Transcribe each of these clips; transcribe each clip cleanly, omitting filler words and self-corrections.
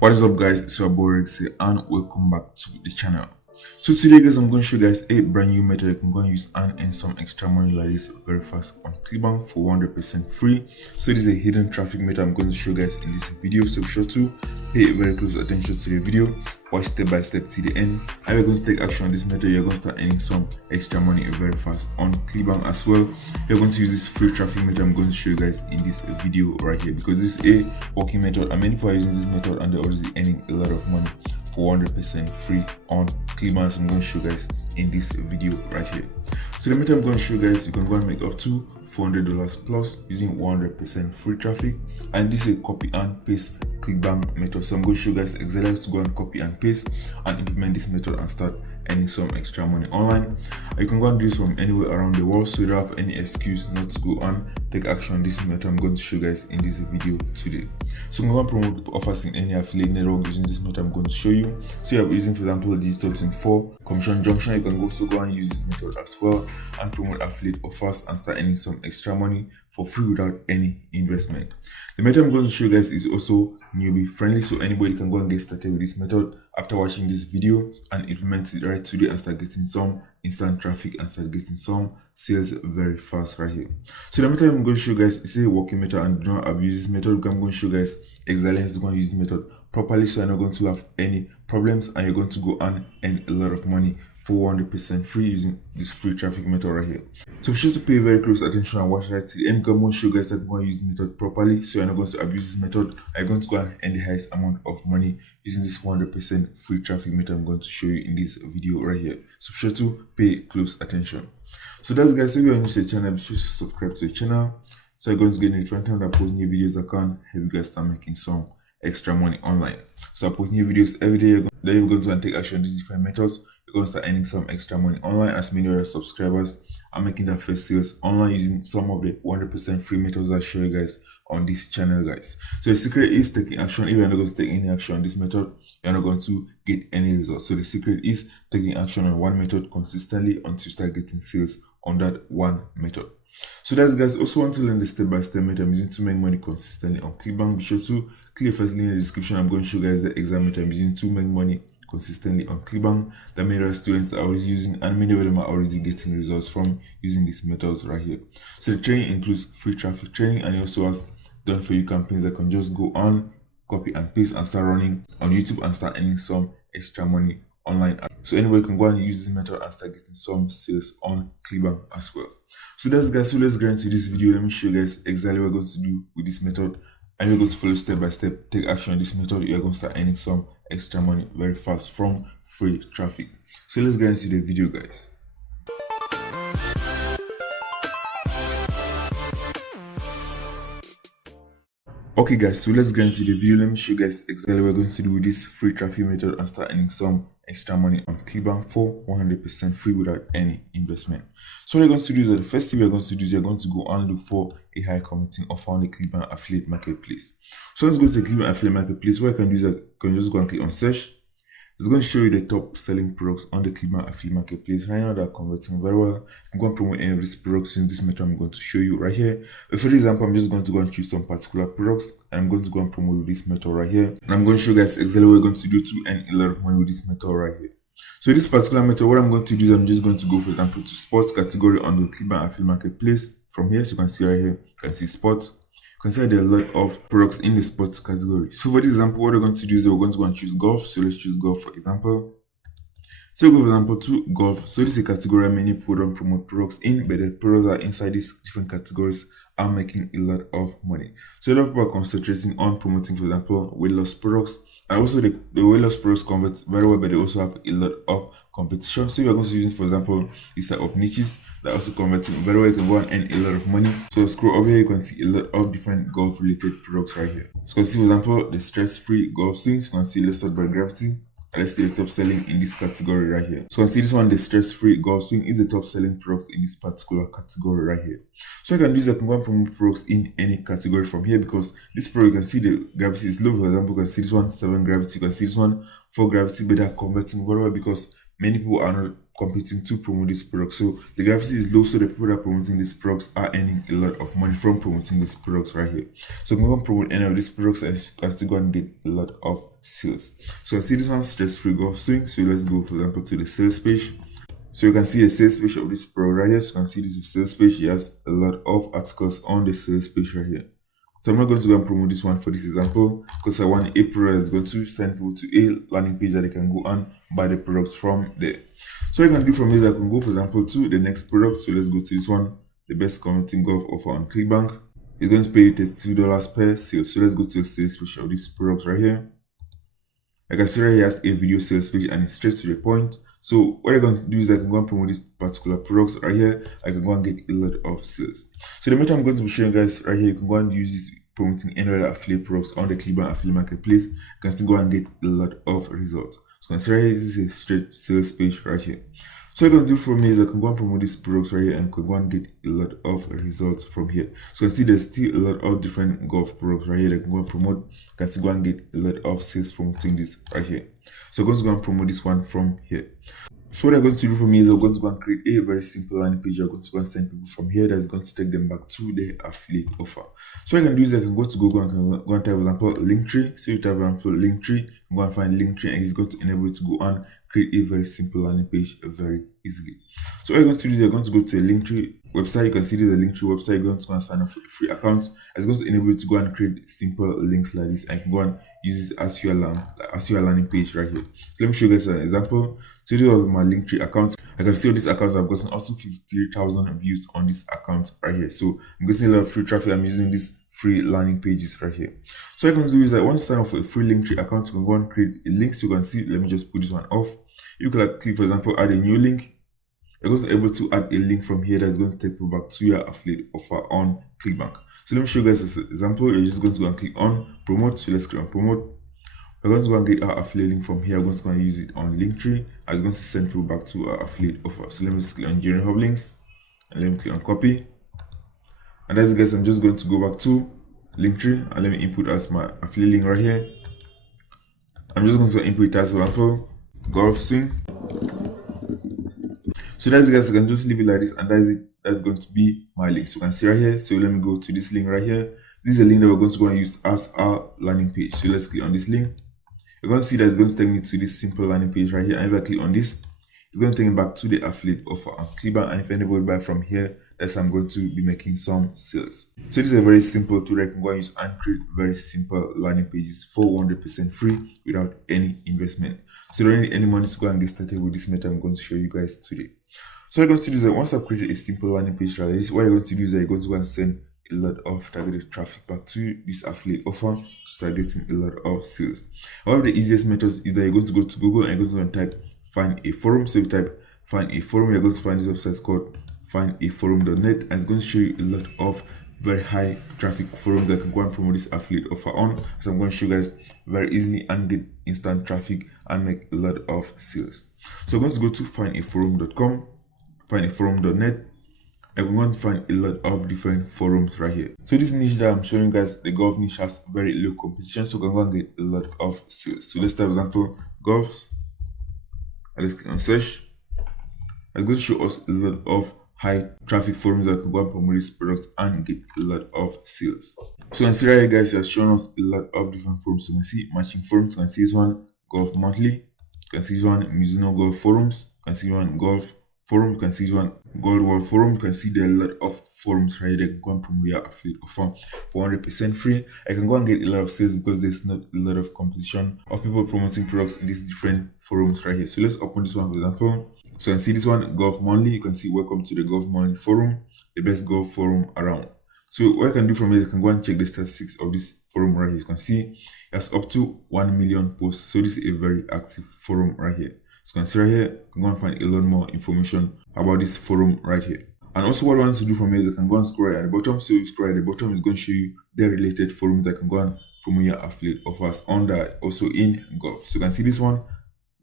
What is up, guys? It's your boy Rex here and welcome back to the channel. So today, guys, I'm going to show you guys a brand new method you can go and use and earn some extra money like this very fast on CLICKBANK for 100% free. So this is a hidden traffic method I'm going to show you guys in this video, so be sure to pay very close attention to the video, watch step by step to the end, and we're going to take action on this method. You're going to start earning some extra money very fast on CLICKBANK as well. You're going to use this free traffic method I'm going to show you guys in this video right here, because this is a working method and many people are using this method and they're already earning a lot of money for 100% free on CLICKBANK. So I'm going to show you guys in this video right here. So the method I'm going to show you guys, you can go and make up to $400 plus using 100% free traffic, and this is a copy and paste CLICKBANK method. So I'm going to show you guys exactly how to go and copy and paste and implement this method and start earning some extra money online. You can go and do this from anywhere around the world, so you don't have any excuse not to go and take action on this method I'm going to show you guys in this video today. So I'm going to promote offers in any affiliate network using this method I'm going to show you. So you're using, for example, Digital 24 Commission Junction. You can also go and use this method as well and promote affiliate offers and start earning some extra money for free without any investment. The method I'm going to show you guys is also newbie friendly, so anybody can go and get started with this method after watching this video and implement it right today and start getting some instant traffic and start getting some sales very fast right here. So the method I'm going to show you guys is a working method and do not abuse this method. I'm going to show you guys exactly how to go and use this method properly, so you're not going to have any problems and you're going to go and earn a lot of money for 100% free using this free traffic method right here. So be sure to pay very close attention and watch right to the end. I'm going to show you guys that going to use this method properly, so you're not going to abuse this method. I'm going to go and earn the highest amount of money using this 100% free traffic method I'm going to show you in this video right here. So be sure to pay close attention. So that's, guys, if you're new to the channel, be sure to subscribe to the channel so you're going to get notified when I post new videos that can help you guys start making some extra money online. So I post new videos every day. Then you're going to take action on these different methods. You're going to start earning some extra money online, as many of your subscribers are making their first sales online using some of the 100% free methods I show you guys on this channel, guys. So the secret is taking action. If you're not going to take any action on this method, you're not going to get any results. So the secret is taking action on one method consistently until you start getting sales on that one method. So that's, guys, also want to learn the step-by-step method I'm using to make money consistently on CLICKBANK. Be sure to click the first link in the description. I'm going to show you guys the exact method I'm using to make money consistently on CLICKBANK that many other students are already using, and many of them are already getting results from using these methods right here. So the training includes free traffic training, and it also has done for you campaigns that can just go on, copy and paste and start running on YouTube and start earning some extra money online. So anybody can go and use this method and start getting some sales on CLICKBANK as well. So that's, guys, so let's get into this video. Let me show you guys exactly what we're going to do with this method, and you're going to follow step by step, take action on this method. You're going to start earning some extra money very fast from free traffic. So let's get into the video, guys. Okay, guys, so let's get into the video. Let me show you guys exactly what we're going to do with this free traffic method and start earning some extra money on CLICKBANK for 100% free without any investment. So what you're going to do is that the first thing you're going to do is you're going to go and look for a high converting offer on the CLICKBANK affiliate marketplace. So let's go to the CLICKBANK affiliate marketplace. What I can do is I can just go and click on search. It's going to show you the top selling products on the CLICKBANK affiliate marketplace. Right now they're converting very well. I'm going to promote any of these products using this method I'm going to show you right here. But for example, I'm just going to go and choose some particular products and I'm going to go and promote with this method right here. And I'm going to show you guys exactly what we're going to do to earn a lot of money with this method right here. So this particular method, what I'm going to do is I'm just going to go, for example, to sports category on the CLICKBANK affiliate marketplace. From here, so you can see right here, you can see sports. You can see there are a lot of products in the sports category. So for this example, what we're going to do is we're going to go and choose golf. So let's choose golf, for example. So go, for example, to golf. So this is a category many people don't promote products in, but the products are inside these different categories are making a lot of money. So a lot of people are concentrating on promoting, for example, weight loss products. And also the weight loss products convert very well, but they also have a lot of competition. So you're going to use, for example, this type of niches that are also converting very well. You can go and earn a lot of money. So scroll over here, you can see a lot of different golf related products right here. So you can see, for example, the stress-free golf swings. You can see, let's start by gravity. And let's see the top selling in this category right here. So you can see this one, the stress-free golf swing, is the top selling product in this particular category right here. So I can do is I can go and promote products in any category from here, because this product, you can see the gravity is low. For example, you can see this one 7 gravity, you can see this one 4 gravity, but they are converting very well because many people are not competing to promote this product. So the gravity is low, so the people that are promoting these products are earning a lot of money from promoting these products right here. So I'm going to promote any of these products and you can still go and get a lot of sales. So I see this one's just free golf swing. So let's go, for example, to the sales page. So you can see the sales page of this product right here. So you can see this is sales page. It has a lot of articles on the sales page right here. So I'm not going to go and promote this one for this example because I want a product that's going to send people to a landing page that they can go and buy the products from there. So what I can do from here is I can go, for example, to the next product. So let's go to this one, the best converting golf offer on CLICKBANk. It's going to pay you $32 per sale. So let's go to the sales page of this product right here. Like I said, right here has a video sales page and it's straight to the point. So what I'm going to do is I can go and promote this particular product right here. I can go and get a lot of sales. So the method I'm going to be showing you guys right here, you can go and use this promoting any other affiliate products on the CLICKBANK affiliate marketplace. You can still go and get a lot of results. So consider here, this is a straight sales page right here. So what I'm going to do for me is I can go and promote these products right here and can go and get a lot of results from here. So you can see there's still a lot of different golf products right here that I can go and promote. You can still go and get a lot of sales promoting this right here. So I'm going to go and promote this one from here. So what I'm going to do for me is I'm going to go and create a very simple landing page. I'm going to go and send people from here that's going to take them back to the affiliate offer. So what I can do is I can go to Google and can go and type, for example, Linktree. So you type, for example, Linktree, go and find Linktree, and it's going to enable you to go and create a very simple landing page very easily. So what you're going to do is you're going to go to the Linktree website. You can see this is the Linktree website. You're going to go and sign up for a free account. It's going to enable you to go and create simple links like this, and you can go and use it as your landing page right here. So let me show you guys an example. So this is my Linktree account. I can see on this account I've gotten also 53,000 views on this account right here. So I'm getting a lot of free traffic. I'm using these free landing pages right here. So what I can do is that once you sign up for a free Linktree account, you can go and create a link. So you can see, let me just put this one off. You can click, for example, add a new link. You're going to be able to add a link from here that's going to take you back to your affiliate offer on CLICKBANK. So let me show you guys this example. You're just going to go and click on promote. So let's click on promote. We're going to go and get our affiliate link from here. We're going to go and use it on Linktree. I'm going to send people back to our affiliate offer. So let me just click on generate hub links and let me click on copy. And as guys, I'm just going to go back to Linktree and let me input as my affiliate link right here. I'm just going to input it as, for example, golf swing. So that's, guys, I can just leave it like this, and that's it. That's going to be my link. So you can see right here. So let me go to this link right here. This is a link that we're going to go and use as our landing page. So let's click on this link. You're going to see that it's going to take me to this simple landing page right here. And if I click on this, it's going to take me back to the affiliate offer on CLICKBANK. And if anybody buy from here, that's how I'm going to be making some sales. So this is a very simple tool that I can go and use and create very simple landing pages for 100% free without any investment. So you don't need any money to go and get started with this method I'm going to show you guys today. So what you're going to do is that once I've created a simple landing page like this, what you're going to do is that you're going to go and send a lot of targeted traffic back to this affiliate offer to start getting a lot of sales. One of the easiest methods is that you're going to go to Google and you're going to go and type find a forum. So you type find a forum, you're going to find this website called findaforum.net, and it's going to show you a lot of very high traffic forums that can go and promote this affiliate offer on. So I'm going to show you guys very easily and get instant traffic and make a lot of sales. So I'm going to go to findaforum.com, findaforum.net. and we're going to find a lot of different forums right here. So this niche that I'm showing you guys, the golf niche, has very low competition, so we're going to get a lot of sales. So let's type, for example, golf, and let's click on search. It's going to show us a lot of high traffic forums that can go and promote this product and get a lot of sales. So you can see right here, guys, it has shown us a lot of different forums. So you can see matching forums. You can see this one, Golf Monthly. You can see this one, Mizuno Golf Forums. You can see one, Golf Forum. You can see this one, Gold World Forum. You can see there are a lot of forums right here that can go and promote your affiliate offer for 100% free. I can go and get a lot of sales because there's not a lot of competition of people promoting products in these different forums right here. So let's open this one, for example. So you can see this one, Golf Monthly. You can see welcome to the Golf Monthly Forum, the best golf forum around. So what I can do from here, I can go and check the statistics of this forum right here. You can see it has up to 1 million posts. So this is a very active forum right here. So you can see right here, you can go and find a lot more information about this forum right here. And also what I want to do from here is I can go and scroll right at the bottom. So you scroll at the bottom, it's going to show you the related forums that can go and promote your affiliate offers under, also in golf. So you can see this one,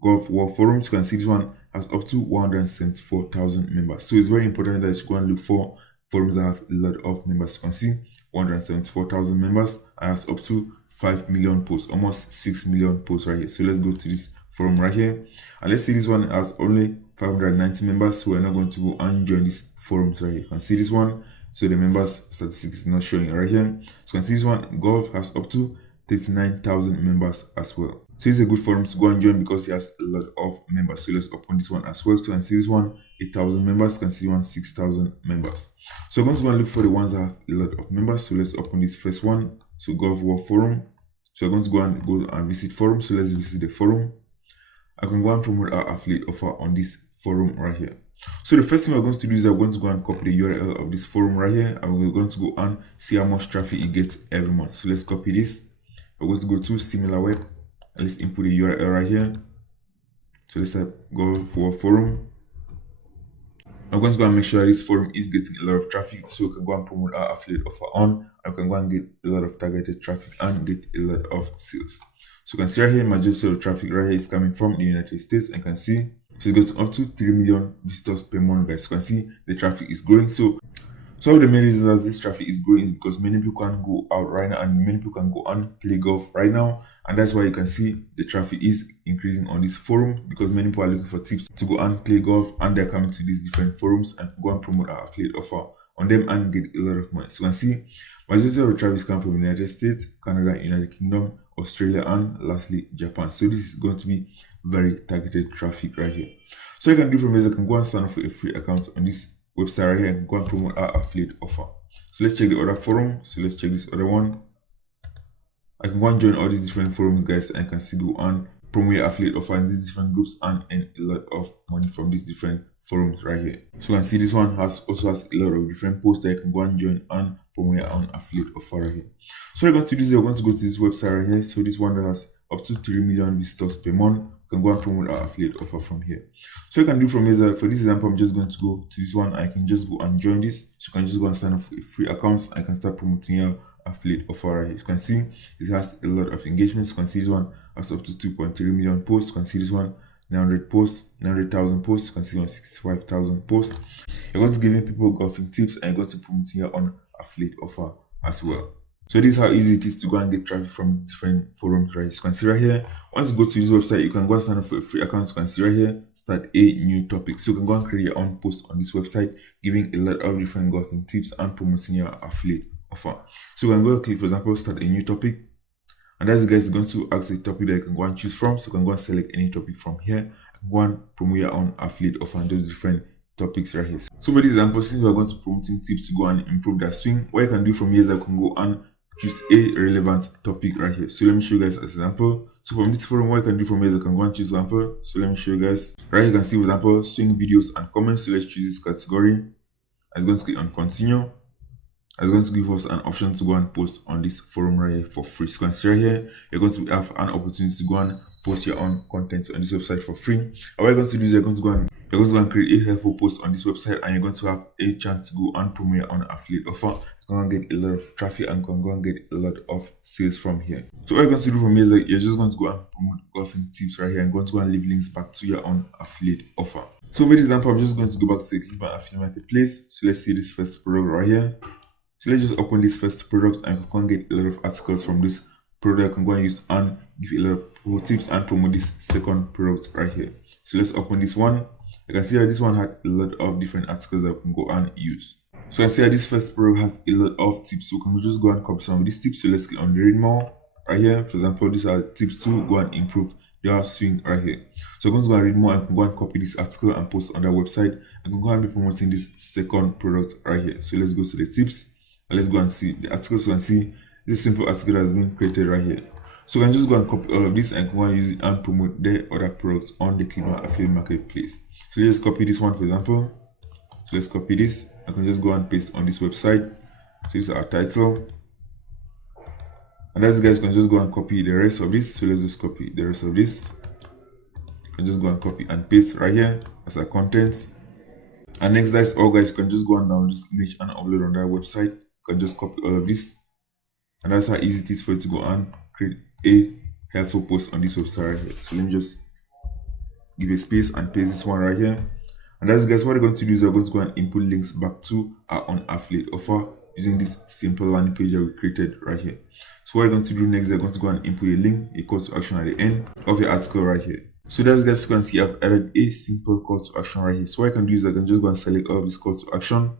Golf World Forums. You can see this one has up to 174,000 members. So it's very important that you go and look for forums that have a lot of members. You can see 174,000 members and has up to 5 million posts, almost 6 million posts right here. So let's go to this forum right here, and let's see this one has only 590 members, so we're not going to go and join these forums right here. You can see this one. So the members statistics is not showing right here. So you can see this one. Golf has up to 39,000 members as well. So it's a good forum to go and join because it has a lot of members. So let's open this one as well. So you can see this one 8,000 members. You can see one 6,000 members. So I'm going to go and look for the ones that have a lot of members. So let's open this first one. So Golf World Forum. So I'm going to go and visit forum. So let's visit the forum. I can go and promote our affiliate offer on this forum right here. So the first thing we're going to do is we're going to go and copy the URL of this forum right here, and we're going to go and see how much traffic it gets every month. So let's copy this. We're going to go to SimilarWeb and let's input the URL right here. So let's type Golf World Forum. I'm going to go and make sure that this forum is getting a lot of traffic, so we can go and promote our affiliate offer on, and we can go and get a lot of targeted traffic and get a lot of sales. So you can see right here, majority of traffic right here is coming from the United States, and you can see so it goes up to 3 million visitors per month, guys. You can see the traffic is growing. So some of the main reasons that this traffic is growing is because many people can go out right now and many people can go and play golf right now, and that's why you can see the traffic is increasing on this forum, because many people are looking for tips to go and play golf, and they're coming to these different forums and go and promote our affiliate offer on them and get a lot of money. So you can see majority of the traffic is coming from the United States, Canada, United Kingdom, Australia, and lastly Japan. So this is going to be very targeted traffic right here. So you can do from here, you can go and sign up for a free account on this website right here and go and promote our affiliate offer. So let's check the other forum. So let's check this other one. I can go and join all these different forums, guys, and I can see go and promote your affiliate offer in these different groups and earn a lot of money from these different forums right here. So you can see this one also has a lot of different posts that you can go and join and promote your own affiliate offer right here. So we're going to do this, we're going to go to this website right here. So this one that has up to 3 million visitors per month. You can go and promote our affiliate offer from here. So you can do from here, for this example, I'm just going to go to this one. I can just go and join this. So you can just go and sign up for a free account. I can start promoting your affiliate offer right here. You can see it has a lot of engagements. You can see this one has up to 2.3 million posts. You can see this one 900 posts, 900,000 posts. You can see 165,000 posts. You're going to give people golfing tips, and you're going to promote your own affiliate offer as well. So this is how easy it is to go and get traffic from different forums, right? You can see right here, once you go to this website, you can go and sign up for a free account. You can see right here, start a new topic. So you can go and create your own post on this website, giving a lot of different golfing tips and promoting your affiliate offer. So you can go and click, for example, start a new topic. And that's guys going to ask a topic that you can go and choose from. So you can go and select any topic from here, go and promote your own affiliate offer and those different topics right here. So for this example, since we are going to promoting tips to go and improve their swing, what you can do from here is I can go and choose a relevant topic right here. So let me show you guys an example. So from this forum, what you can do from here is I can go and choose example. So let me show you guys. Right here you can see, for example, swing videos and comments. So let's choose this category. I'm going to click on continue. It's going to give us an option to go and post on this forum right here for free. So you can see right here, you're going to have an opportunity to go and post your own content on this website for free. And what you're going to do is you're going to go and create a helpful post on this website, and you're going to have a chance to go and promote your own affiliate offer. You're going to get a lot of traffic and you're going to get a lot of sales from here. So what you're going to do from here is that you're just going to go and promote golfing tips right here and going to go and leave links back to your own affiliate offer. So for example, I'm just going to go back to the CLICKBANK affiliate marketplace. So let's see this first product right here. So let's just open this first product, and you can get a lot of articles from this product. You can go and use and give a lot of tips and promote this second product right here. So let's open this one. You can see that this one had a lot of different articles that you can go and use. So I can see that this first product has a lot of tips. So we can just go and copy some of these tips. So let's click on read more right here. For example, these are tips to go and improve your swing right here. So I'm going to go and read more. I can go and copy this article and post on their website. I can go and be promoting this second product right here. So let's go to the tips. Let's go and see the article. So you can see this simple article that has been created right here. So you can just go and copy all of this and go and use it and promote the other products on the CLICKBANK affiliate marketplace. So let's copy this one, for example. So let's copy this. I can just go and paste on this website. So this is our title. And as guys, you can just go and copy the rest of this. So let's just copy the rest of this. You can just go and copy and paste right here as our content. And next, that's all guys. You can just go and download this image and upload on that website. You can just copy all of this, and that's how easy it is for you to go and create a helpful post on this website right here. So let me just give a space and paste this one right here. And that's guys, what we're going to do is we're going to go and input links back to our own affiliate offer using this simple landing page that we created right here. So what we're going to do next is we're going to go and input a link, a call to action at the end of your article right here. So that's guys, you can see I've added a simple call to action right here. So what I can do is I can just go and select all of these calls to action.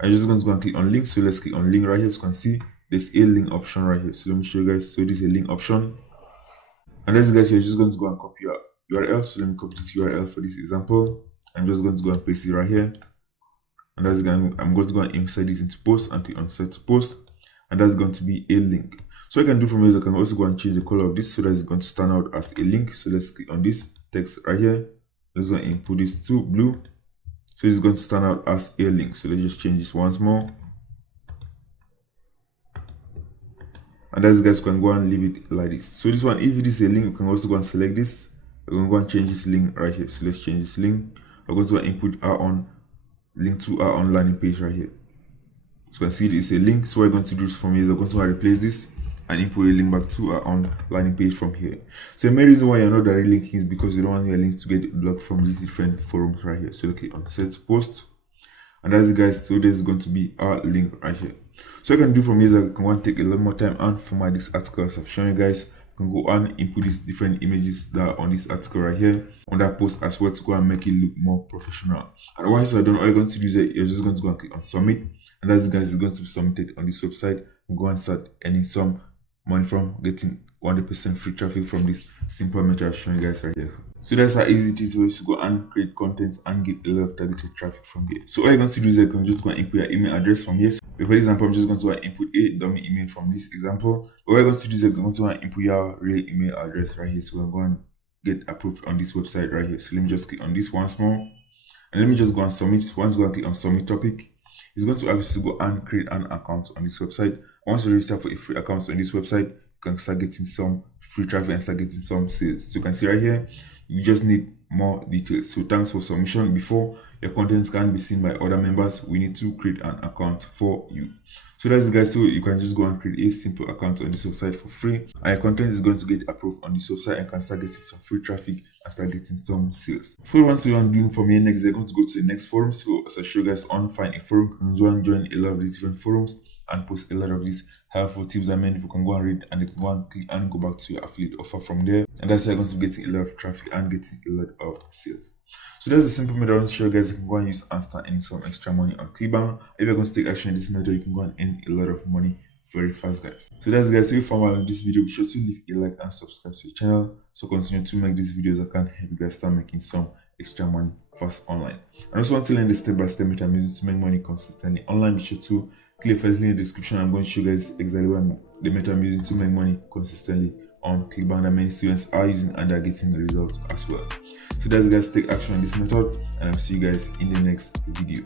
I'm just going to go and click on link. So let's click on link right here. So you can see there's a link option right here. So let me show you guys. So this is a link option. And that's guys, you're just going to go and copy your URL. So let me copy this URL for this example. I'm just going to go and paste it right here. And that's going I'm going to go and insert this into post and click on set to post. And that's going to be a link. So what I can do from here is I can also go and change the color of this so that it's going to stand out as a link. So let's click on this text right here. Let's go and input this to blue. So it's going to stand out as a link. So let's just change this once more. And that's guys, can go and leave it like this. So this one, if it is a link, you can also go and select this. We're going to go and change this link right here. So let's change this link. We're going to go and input our own link to our own landing page right here. So you can see it's a link. So what we're going to do from here is we're going to replace this and input a link back to our own landing page from here. So the main reason why you're not directly linking is because you don't want your links to get blocked from these different forums right here. So click on set post, and that's it guys. So there's going to be our link right here. So what I can do from here is I can want to take a little more time and format this article as I've shown you guys. You can go and input these different images that are on this article right here on that post as well to go and make it look more professional. And once you're done, all you're going to do is you're just going to go and click on submit, and that's guys, is going to be submitted on this website. Go and start earning some money from getting 100% free traffic from this simple method I've shown you guys right here. So that's how easy it is for you to go and create content and get a lot of targeted traffic from here. So all you're going to do is you can just go and input your email address from here. So for example, I'm just going to input a dummy email from this example. What you're going to do is you're going to input your real email address right here. So we're going to get approved on this website right here. So let me just click on this once more. And let me just go and submit. Once you go and click on submit topic, it's going to ask you to go and create an account on this website. Once you register for a free account on this website, you can start getting some free traffic and start getting some sales. So you can see right here, you just need more details. So thanks for submission. Before your content can be seen by other members, we need to create an account for you. So that's it guys. So you can just go and create a simple account on this website for free, and your content is going to get approved on this website and can start getting some free traffic and start getting some sales. So what you want to do from here next, they're going to go to the next forum. So as I show you guys on find a forum, you can go and join a lot of these different forums and post a lot of these helpful tips that many people can go and read, and they can go and click and go back to your affiliate offer from there. And that's how you're going to be getting a lot of traffic and getting a lot of sales. So that's the simple method I want to show you guys. You can go and use and start earning some extra money on CLICKBANK. If you're going to take action in this method, you can go and earn a lot of money very fast guys. So that's guys. So if you found this video, be sure to leave a like and subscribe to the channel. So continue to make these videos that can help you guys start making some extra money fast online. I also want to learn the step-by-step method I'm using to make money consistently online. Be sure to click first link in the description. I'm going to show you guys exactly what the method I'm using to make money consistently on CLICKBANK that many students are using and are getting results as well. So that's guys, take action on this method, and I'll see you guys in the next video.